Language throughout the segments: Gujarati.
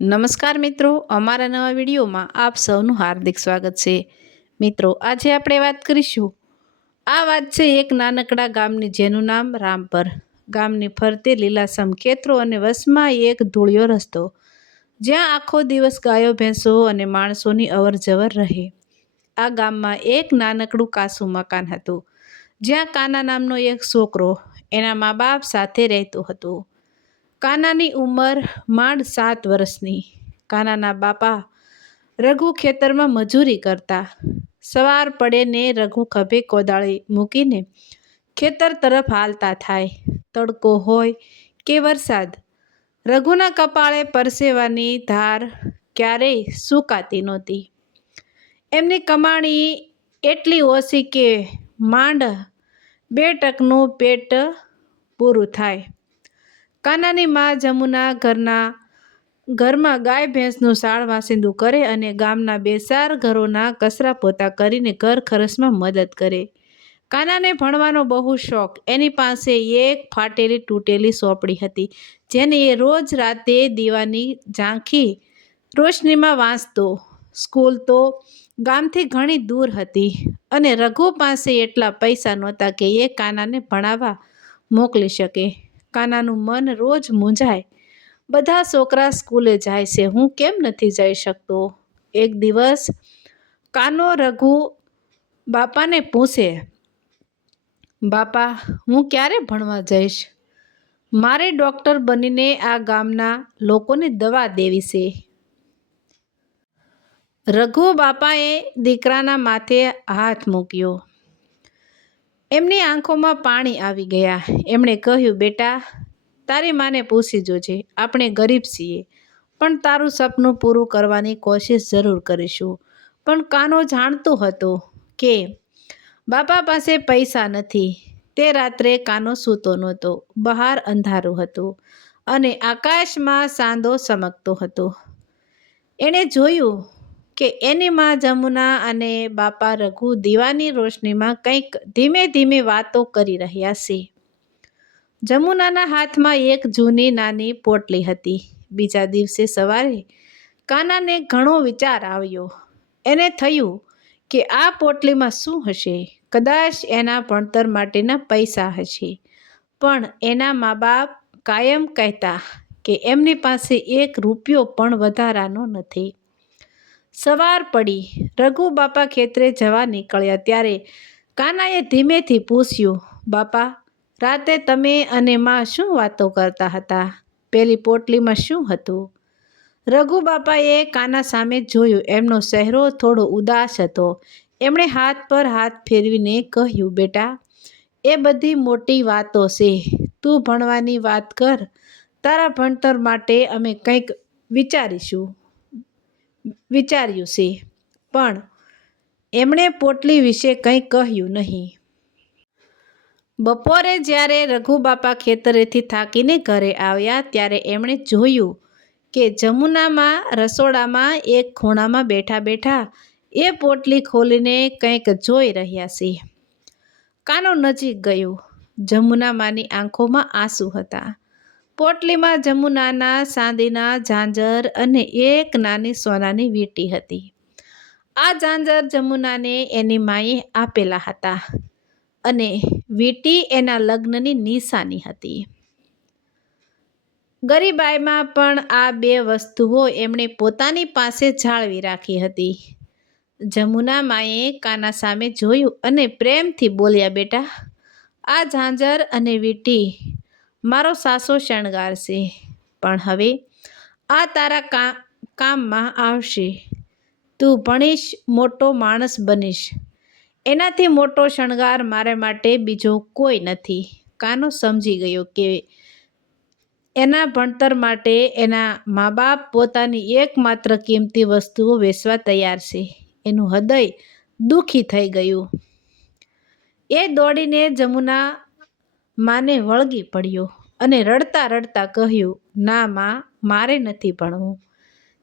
નમસ્કાર મિત્રો, અમારા નવા વિડીયોમાં આપ સૌનું હાર્દિક સ્વાગત છે. મિત્રો, આજે આપણે વાત કરીશું. આ વાત છે એક નાનકડા ગામની જેનું નામ રામપર. ગામની ફરતે લીલાસમ ખેતરો અને વસમાં એક ધૂળિયો રસ્તો, જ્યાં આખો દિવસ ગાયો, ભેંસો અને માણસોની અવરજવર રહે. આ ગામમાં એક નાનકડું કાસું મકાન હતું, જ્યાં કાના નામનો એક છોકરો એના મા બાપ સાથે રહેતો હતો. કાનાની ઉંમર માંડ સાત વર્ષની. કાનાના બાપા રઘુ ખેતરમાં મજૂરી કરતા. સવાર પડે ને રઘુ ખભે કોદાળી મૂકીને ખેતર તરફ હાલતા થાય. તડકો હોય કે વરસાદ, રઘુના કપાળે પરસેવાની ધાર ક્યારેય સુકાતી નહોતી. એમની કમાણી એટલી ઓછી કે માંડ બે ટકનું પેટ પૂરું થાય. કાનાની મા જમુના ઘરના ઘરમાં ગાય ભેંસનું સાળ વાસિંદું કરે અને ગામના બે ચાર ઘરોના કચરા પોતા કરીને ઘર ખરસમાં મદદ કરે. કાનાને ભણવાનો બહુ શોખ. એની પાસે એક ફાટેલી તૂટેલી સોપડી હતી, જેને એ રોજ રાતે દીવાની ઝાંખી રોશનીમાં વાંચતો સ્કૂલ તો ગામથી ઘણી દૂર હતી અને રઘુ પાસે એટલા પૈસા નહોતા કે એ કાનાને ભણાવવા મોકલી શકે. કાનાનું મન રોજ મૂંઝાય. બધા છોકરા સ્કૂલે જાય છે, હું કેમ નથી જઈ શકતો? એક દિવસ કાનો રઘુ બાપાને પૂછે, બાપા, હું ક્યારે ભણવા જઈશ? મારે ડૉક્ટર બનીને આ ગામના લોકોને દવા દેવી છે. રઘુ બાપાએ દીકરાના માથે હાથ મૂક્યો. એમની આંખોમાં પાણી આવી ગયા. એમણે કહ્યું, બેટા, તારી માને પૂછી જોજે. આપણે ગરીબ છીએ. પણ તારું સપનું પૂરું કરવાની કોશિશ જરૂર કરીશું. પણ કાનો જાણતો હતો કે બાપા પાસે પૈસા નથી. તે રાત્રે કાનો સૂતો નહોતો. બહાર અંધારું હતું અને આકાશમાં સાંદો ચમકતો હતો. એણે જોયું કે એની માં જમુના અને બાપા રઘુ દીવાની રોશનીમાં કંઈક ધીમે ધીમે વાતો કરી રહ્યા છે. જમુનાના હાથમાં એક જૂની નાની પોટલી હતી. બીજા દિવસે સવારે કાનાને ઘણો વિચાર આવ્યો. એને થયું કે આ પોટલીમાં શું હશે? કદાચ એના ભણતર માટેના પૈસા હશે. પણ એના મા બાપ કાયમ કહેતા કે એમની પાસે એક રૂપિયો પણ વધારાનો નથી. સવાર પડી. રઘુ બાપા ખેતરે જવા નીકળ્યા ત્યારે કાનાએ ધીમેથી પૂછ્યું, બાપા, રાતે તમે અને માં શું વાતો કરતા હતા? પેલી પોટલીમાં શું હતું? રઘુ બાપાએ કાના સામે જોયું. એમનો ચહેરો થોડો ઉદાસ હતો. એમણે હાથ પર હાથ ફેરવીને કહ્યું, બેટા, એ બધી મોટી વાતો છે. તું ભણવાની વાત કર. તારા ભણતર માટે અમે કંઈક વિચારીશું. વિચાર્યું છે. પણ એમણે પોટલી વિશે કંઈ કહ્યું નહીં. બપોરે જ્યારે રઘુબાપા ખેતરેથી થાકીને ઘરે આવ્યા ત્યારે એમણે જોયું કે જમુનામાં, રસોડામાં, એક ખૂણામાં બેઠા બેઠા એ પોટલી ખોલીને કંઈક જોઈ રહ્યા છે. કાનો નજીક ગયો. જમુનામાની આંખોમાં આંસુ હતા. પોટલીમાં જમુનાના ચાંદીના ઝાંઝર અને એક નાની સોનાની વીંટી હતી. આ ઝાંઝર જમુનાને એની માએ આપેલા હતા અને વીંટી એના લગ્નની નિશાની હતી. ગરીબાઈમાં પણ આ બે વસ્તુઓ એમણે પોતાની પાસે જાળવી રાખી હતી. જમુના માએ કાના સામે જોયું અને પ્રેમથી બોલ્યા, બેટા, આ ઝાંઝર અને વીંટી મારો સાસો શણગાર છે. પણ હવે આ તારા કા, કામમાં આવશે. તું ભણીશ, મોટો માણસ બનીશ. એનાથી મોટો શણગાર મારા માટે બીજો કોઈ નથી. કાનો સમજી ગયો કે એના ભણતર માટે એના મા બાપ પોતાની એકમાત્ર કિંમતી વસ્તુઓ વેચવા તૈયાર છે. એનું હૃદય દુઃખી થઈ ગયું. એ દોડીને જમુના માને વળગી પડ્યો અને રડતા રડતા કહ્યું, ના માં, મારે નથી ભણવું.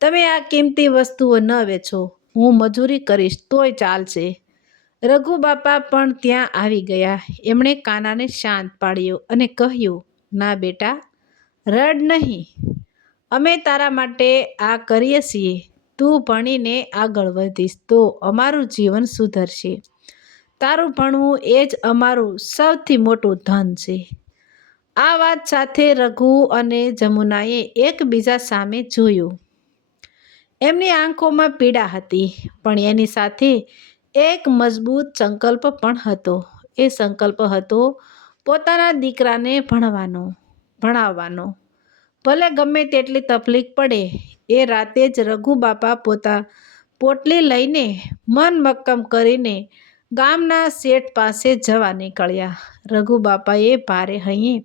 તમે આ કિંમતી વસ્તુઓ ન વેચો. હું મજૂરી કરીશ, તોય ચાલશે. રઘુ બાપા પણ ત્યાં આવી ગયા. એમણે કાનાને શાંત પાડ્યો અને કહ્યું, ના બેટા, રડ નહીં. અમે તારા માટે આ કરીએ છીએ. તું ભણીને આગળ વધીશ. તો અમારું જીવન સુધરશે. તારું ભણવું એ જ અમારું સૌથી મોટું ધન છે. આ વાત સાથે રઘુ અને જમુનાએ એકબીજા સામે જોયું. એમની આંખોમાં પીડા હતી, પણ એની સાથે એક મજબૂત સંકલ્પ પણ હતો. એ સંકલ્પ હતો પોતાના દીકરાને ભણવાનો, ભણાવવાનો. ભલે ગમે તેટલી તકલીફ પડે, એ રાતે જ રઘુ બાપા પોતા પોટલી લઈને મન મક્કમ કરીને ગામના શેઠ પાસે જવા નીકળ્યા. રઘુબાપાએ ભારે હૈયે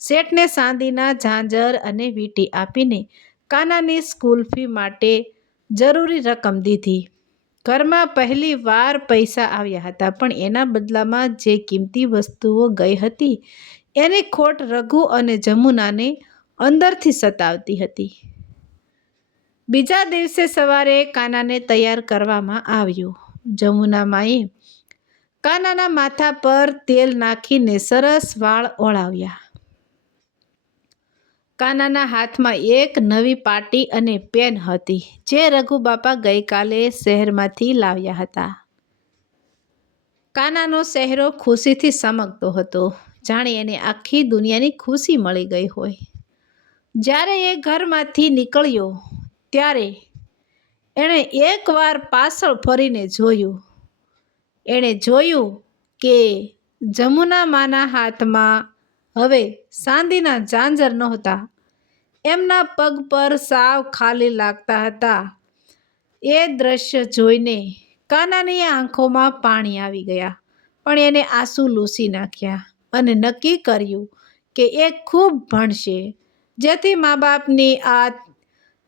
શેઠને સાંદીના ઝાંઝર અને વીંટી આપીને કાનાની સ્કૂલ ફી માટે જરૂરી રકમ દીધી. ઘરમાં પહેલી વાર પૈસા આવ્યા હતા, પણ એના બદલામાં જે કિંમતી વસ્તુઓ ગઈ હતી, એની ખોટ રઘુ અને જમુનાને અંદરથી સતાવતી હતી. બીજા દિવસે સવારે કાનાને તૈયાર કરવામાં આવ્યો. જમુના માએ કાનાના માથા પર તેલ નાખીને સરસ વાળ ઓળાવ્યા. કાનાના હાથમાં એક નવી પાટી અને પેન હતી, જે રઘુબાપા ગઈકાલે શહેરમાંથી લાવ્યા હતા. કાનાનો ચહેરો ખુશીથી ચમકતો હતો, જાણે એને આખી દુનિયાની ખુશી મળી ગઈ હોય. જ્યારે એ ઘરમાંથી નીકળ્યો, ત્યારે એણે એકવાર પાછળ ફરીને જોયું એણે જોયું કે જમુના માના હાથમાં હવે સાંદીના ઝાંઝર નહોતા. એમના પગ પર સાવ ખાલી લાગતા હતા. એ દ્રશ્ય જોઈને કાનાની આંખોમાં પાણી આવી ગયા, પણ એને આંસુ લૂસી નાખ્યા અને નક્કી કર્યું કે એ ખૂબ ભણશે, જેથી મા બાપની આ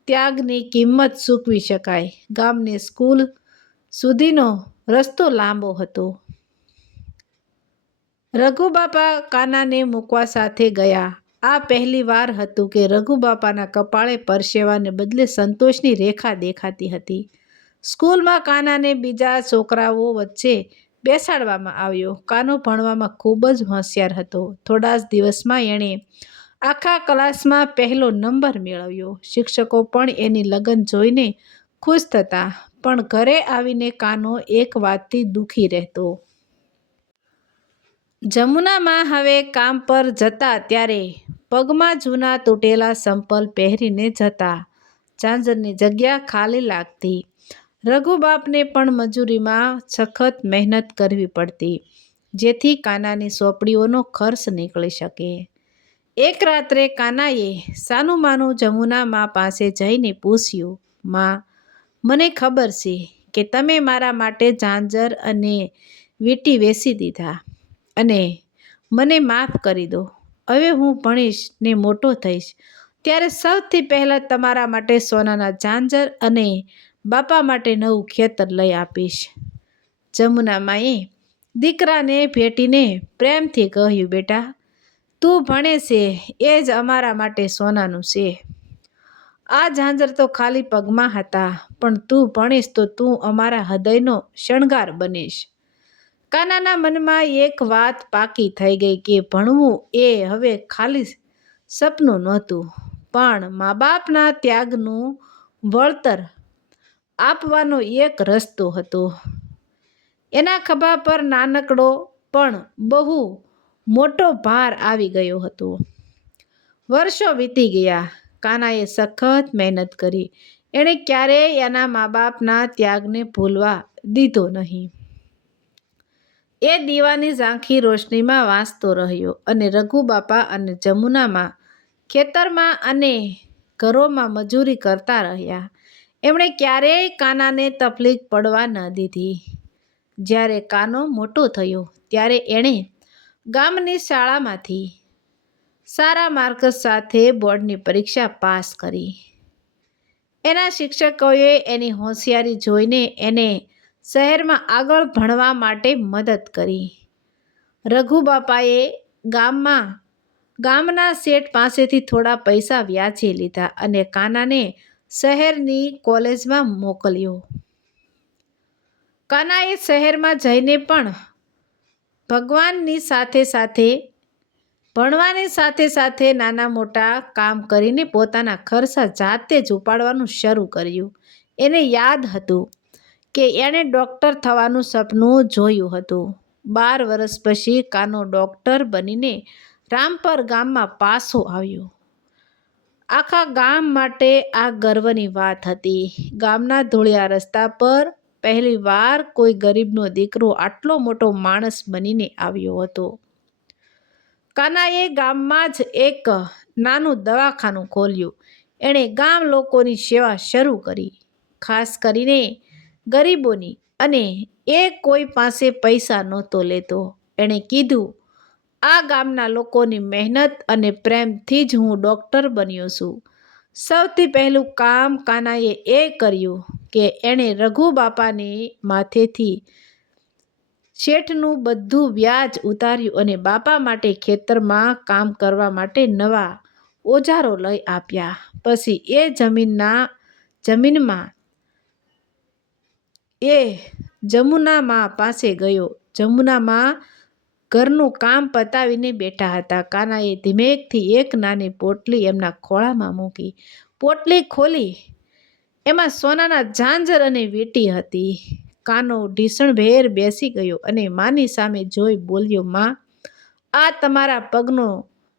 ત્યાગની કિંમત ચૂકવી શકાય. ગામની સ્કૂલ સુધીનો રસ્તો લાંબો હતો. રઘુબાપા કાનાને મૂકવા સાથે ગયા. આ પહેલી વાર હતું કે રઘુબાપાના કપાળે પરસેવાને બદલે સંતોષની રેખા દેખાતી હતી. સ્કૂલમાં કાનાને બીજા છોકરાઓ વચ્ચે બેસાડવામાં આવ્યો. કાનો ભણવામાં ખૂબ જ હોશિયાર હતો. થોડા જ દિવસમાં એણે આખા ક્લાસમાં પહેલો નંબર મેળવ્યો. શિક્ષકો પણ એની લગન જોઈને ખુશ થતા પણ ઘરે આવીને કાનો એક વાતથી દુઃખી રહેતો. જમુનામાં હવે કામ પર જતા ત્યારે પગમાં જૂના તૂટેલા સંપલ પહેરીને જતા. ઝાંઝરની જગ્યા ખાલી લાગતી. રઘુબાપને પણ મજૂરીમાં સખત મહેનત કરવી પડતી, જેથી કાનાની સોપડીઓનો ખર્ચ નીકળી શકે. એક રાત્રે કાનાએ સાનું માનું જમુના મા પાસે જઈને પૂછ્યું, માં મને ખબર છે કે તમે મારા માટે ઝાંઝર અને વીંટી વેચી દીધા અને મને માફ કરી દો. હવે હું ભણીશ ને મોટો થઈશ. ત્યારે સૌથી પહેલાં તમારા માટે સોનાના ઝાંઝર અને બાપા માટે નવું ખેતર લઈ આપીશ. જમુના માએ દીકરાને ભેટીને પ્રેમથી કહ્યું, બેટા, તું ભણે છે, એ જ અમારા માટે સોનાનું છે. આ ઝાંઝર તો ખાલી પગમાં હતા, પણ તું ભણીશ તો તું અમારા હૃદયનો શણગાર બનીશ. કાનાના મનમાં એક વાત પાકી થઈ ગઈ કે ભણવું એ હવે ખાલી સપનું નહોતું, પણ મા બાપના ત્યાગનું વળતર આપવાનો એક રસ્તો હતો. એના ખભા પર નાનકડો પણ બહુ મોટો ભાર આવી ગયો હતો. વર્ષો વીતી ગયા કાનાએ સખત મહેનત કરી. એણે ક્યારેય એના મા બાપના ત્યાગને ભૂલવા દીધો નહીં. એ દીવાની ઝાંખી રોશનીમાં વાંચતો રહ્યો અને રઘુબાપા અને જમુનામાં, ખેતરમાં અને ઘરોમાં મજૂરી કરતા રહ્યા. એમણે ક્યારેય કાનાને તકલીફ પડવા ન દીધી. જ્યારે કાનો મોટો થયો, ત્યારે એણે ગામની શાળામાંથી સારા માર્ક સાથે બોર્ડની પરીક્ષા પાસ કરી. એના શિક્ષકોએ એની હોશિયારી જોઈને એને શહેરમાં આગળ ભણવા માટે મદદ કરી. રઘુબાપાએ ગામમાં, ગામના શેઠ પાસેથી થોડા પૈસા વ્યાજે લીધા અને કાનાને શહેરની કોલેજમાં મોકલ્યો. કાનાએ શહેરમાં જઈને પણ ભગવાનની સાથે સાથે ભણવાની સાથે સાથે નાના મોટા કામ કરીને પોતાના ખર્ચા જાતે જ ઉપાડવાનું શરૂ કર્યું. એને યાદ હતું કે એણે ડૉક્ટર થવાનું સપનું જોયું હતું. બાર વર્ષ પછી કાનો ડૉક્ટર બનીને રામપર ગામમાં પાસો આવ્યો. આખા ગામ માટે આ ગર્વની વાત હતી. ગામના ધૂળિયા રસ્તા પર પહેલીવાર કોઈ ગરીબનો દીકરો આટલો મોટો માણસ બનીને આવ્યો હતો. કાનાએ ગામમાં જ એક નાનું દવાખાનું ખોલ્યું. એણે ગામ લોકોની સેવા શરૂ કરી. ખાસ કરીને ગરીબોની અને એ કોઈ પાસે પૈસા નહોતો લેતો. એણે કીધું, આ ગામના લોકોની મહેનત અને પ્રેમથી જ હું ડૉક્ટર બન્યો છું. સૌથી પહેલું કામ કાનાએ એ કર્યું કે એણે રઘુ બાપાની માથેથી શેઠનું બધું વ્યાજ ઉતાર્યું અને બાપા માટે ખેતરમાં કામ કરવા માટે નવા ઓજારો લઈ આપ્યા. પછી એ જમીનના, જમીનમાં એ જમુનામાં પાસે ગયો. જમુનામાં ઘરનું કામ પતાવીને બેઠા હતા. કાનાએ ધીમેકથી એક નાની પોટલી એમના ખોળામાં મૂકી. પોટલી ખોલી. એમાં સોનાના ઝાંઝર અને વીંટી હતી. કાનો ઢીસણભેર બેસી ગયો અને માની સામે જોઈ બોલ્યો, માં, આ તમારા પગનો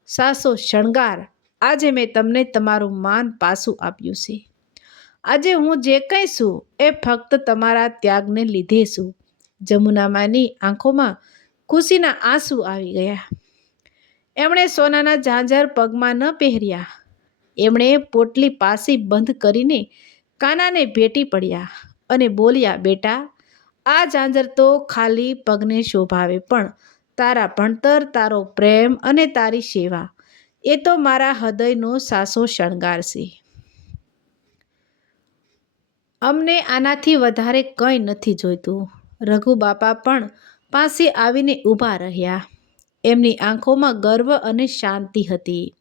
સાસો શણગાર. આજે મેં તમને તમારું માન પાછું આપ્યું છે. આજે હું જે કંઈ છું એ ફક્ત તમારા ત્યાગને લીધે છું. જમુનામાની આંખોમાં ખુશીના આંસુ આવી ગયા. એમણે સોનાના ઝાંઝર પગમાં ન પહેર્યા. એમણે પોટલી પાસી બંધ કરીને કાનાને ભેટી પડ્યા અને બોલ્યા, બેટા આ ઝાંઝર તો ખાલી પગને શોભાવે, પણ તારા ભણતર, તારો પ્રેમ અને તારી સેવા. એ તો મારા હૃદયનો સાસો શણગાર છે. અમને આનાથી વધારે કંઈ નથી જોઈતું. રઘુ બાપા પણ પાસે આવીને ઊભા રહ્યા. એમની આંખોમાં ગર્વ અને શાંતિ હતી.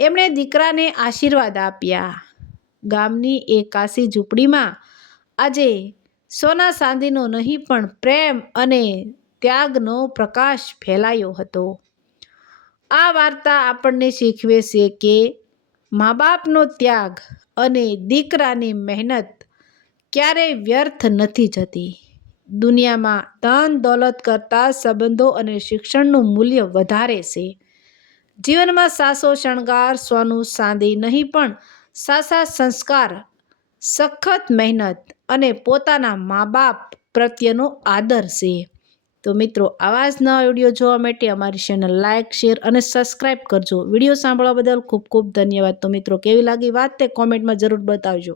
એમણે દીકરાને આશીર્વાદ આપ્યા. ગામની એ કાશી ઝૂંપડીમાં આજે સોના ચાંદીનો નહીં પણ પ્રેમ અને ત્યાગનો પ્રકાશ ફેલાયો હતો. આ વાર્તા આપણને શીખવે છે કે મા બાપનો ત્યાગ અને દીકરાની મહેનત ક્યારેય વ્યર્થ નથી જતી. દુનિયામાં ધન દોલત કરતાં સંબંધો અને શિક્ષણનું મૂલ્ય વધારે છે. જીવનમાં સાસો શણગાર, સોનું સાંદી નહીં પણ સાસા સંસ્કાર, સખત મહેનત અને પોતાના મા બાપ પ્રત્યેનો આદર છે. તો મિત્રો, આવા જ નવા વીડિયો જોવા માટે અમારી ચેનલ લાઇક શેર અને સબસ્ક્રાઈબ કરજો. વીડિયો સાંભળવા બદલ ખૂબ ખૂબ ધન્યવાદ. તો મિત્રો, કેવી લાગી વાત તે કોમેન્ટમાં જરૂર બતાવજો.